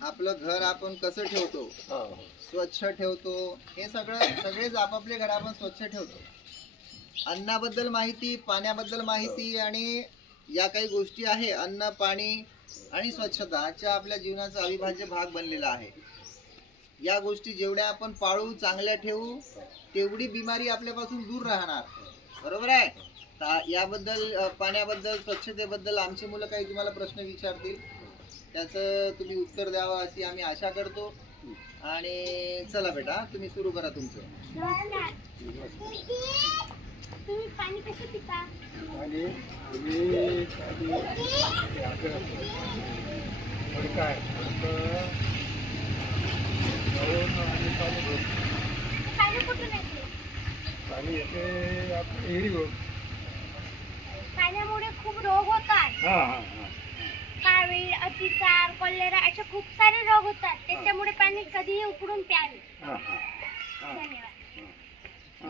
आपलं घर आपण कसं ठेवतो. स्वच्छ ठेवतो. हे सगळं सगळेच आपापले घर आपण स्वच्छ ठेवतो. अन्नाबद्दल माहिती पाण्याबद्दल माहिती आणि या काही गोष्टी आहे अन्न पाणी आणि स्वच्छता आजच्या आपल्या जीवनाचा अविभाज्य भाग बनलेला आहे. या गोष्टी जेवढ्या आपण पाळू चांगल्या ठेवू तेवढी बिमारी आपल्यापासून दूर राहणार. बरोबर आहे? याबद्दल पाण्याबद्दल स्वच्छतेबद्दल आमची मुलं काही तुम्हाला प्रश्न विचारतील. त्याचं तुम्ही उत्तर द्यावं अशी आम्ही आशा करतो. आणि चला बेटा तुम्ही सुरू करा तुमचं. नमस्कार तुम्ही पाणी कसं पिता आणि तुम्ही काय? पाणी कुठून येते पाणी येते आपलं पाण्यामुळे खूप रोग होतात. हां हां हां. अतिसार कॉलेरा असे खूप सारे रोग होतात. त्याच्यामुळे पाणी कधीही उकडून प्यावे. धन्यवाद.